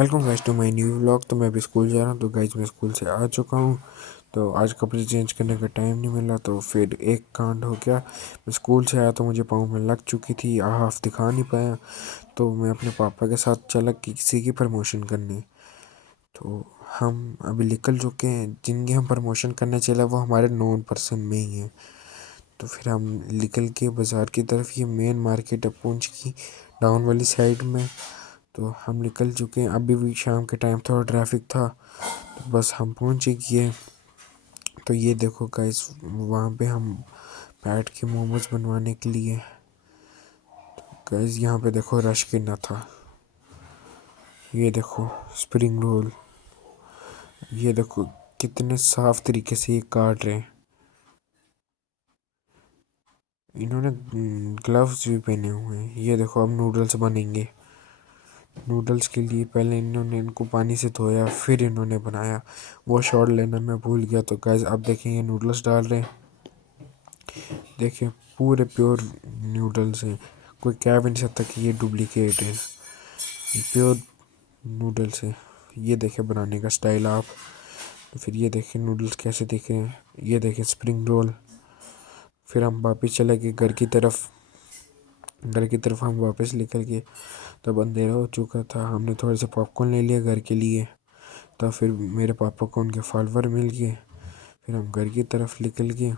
Welcome guys to my new vlog. तो मैं अभी स्कूल जा रहा हूँ। तो गाइस मैं स्कूल से आ चुका हूँ। तो आज कपड़े चेंज करने का टाइम नहीं मिला, तो फिर एक कांड हो गया। मैं स्कूल से आया तो मुझे पाँव में लग चुकी थी, हाफ दिखा नहीं पाया। तो मैं अपने पापा के साथ चला किसी की प्रमोशन करने। तो हम अभी निकल चुके हैं। जिनकी हम प्रमोशन करने चले वो हमारे नॉन पर्सन में ही हैं। तो फिर हम निकल के बाज़ार की तरफ, ये मेन मार्केट है पुंछ की, डाउन वाली साइड में। तो हम निकल चुके हैं। अभी भी शाम के टाइम थोड़ा ट्रैफिक था, तो बस हम पहुंच गए। तो ये देखो गाइस, वहाँ पे हम बैठ के मोमोज बनवाने के लिए। गाइस यहाँ पे देखो रश कितना था। ये देखो स्प्रिंग रोल, ये देखो कितने साफ तरीके से ये काट रहे हैं। इन्होंने ग्लव्स भी पहने हुए हैं। ये देखो अब नूडल्स बनेंगे। नूडल्स के लिए पहले इन्होंने इनको पानी से धोया, फिर इन्होंने बनाया। वो शॉट लेना मैं भूल गया। तो गाइस अब देखें, ये नूडल्स डाल रहे हैं। देखिए पूरे प्योर नूडल्स हैं। कोई कह भी नहीं सकता कि ये डुप्लीकेट है। ये प्योर नूडल्स है। ये देखें बनाने का स्टाइल आप। तो फिर ये देखें नूडल्स कैसे दिख रहे हैं। ये देखें स्प्रिंग रोल। फिर हम वापस चले गए घर की तरफ। घर की तरफ हम वापस निकल गए। तब अंधेरा हो चुका था। हमने थोड़े से पॉपकॉर्न ले लिया घर के लिए। तब फिर मेरे पापा को उनके फॉलोवर मिल गए। फिर हम घर की तरफ निकल गए।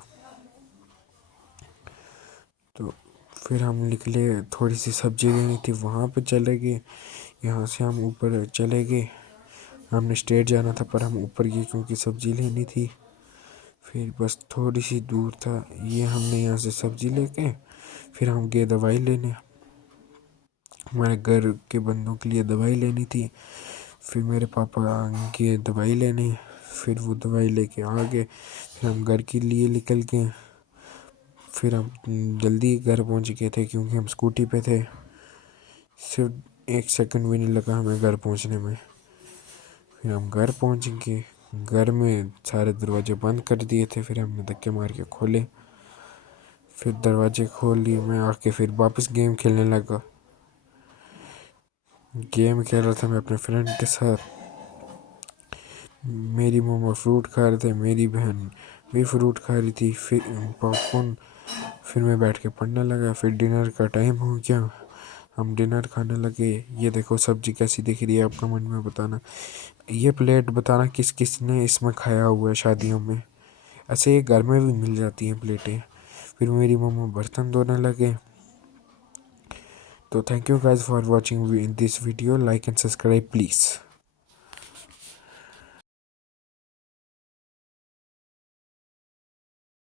तो फिर हम निकले, थोड़ी सी सब्जी लेनी थी, वहाँ पे चले गए। यहाँ से हम ऊपर चले गए। हमने स्ट्रेट जाना था पर हम ऊपर गए क्योंकि सब्जी लेनी थी। फिर बस थोड़ी सी दूर था, ये हमने यहाँ से सब्जी लेके फिर हम गए दवाई लेने। हमारे घर के बंदों के लिए दवाई लेनी थी। फिर मेरे पापा गए दवाई लेने। फिर वो दवाई लेके आ गए। फिर हम घर के लिए निकल गए। फिर हम जल्दी घर पहुंच गए थे क्योंकि हम स्कूटी पे थे। सिर्फ एक सेकंड भी नहीं लगा हमें घर पहुंचने में। फिर हम घर पहुंच गए। घर में सारे दरवाजे बंद कर दिए थे। फिर हमने धक्के मार के खोले। फिर दरवाजे खोल लिए। मैं आके फिर वापस गेम खेलने लगा। गेम खेल रहा था मैं अपने फ्रेंड के साथ। मेरी मम्मा फ्रूट खा रहे थे, मेरी बहन भी फ्रूट खा रही थी। फिर पॉपकॉर्न। फिर मैं बैठ के पढ़ने लगा। फिर डिनर का टाइम हो गया, हम डिनर खाने लगे। ये देखो सब्जी कैसी दिख रही है, आप कमेंट में बताना। ये प्लेट बताना किस किस ने इसमें खाया हुआ है शादियों में। ऐसे ये घर में भी मिल जाती हैं प्लेटें। फिर मेरी मम्मा बर्तन धोने लगे। तो thank you guys for watching this video. Like and subscribe please.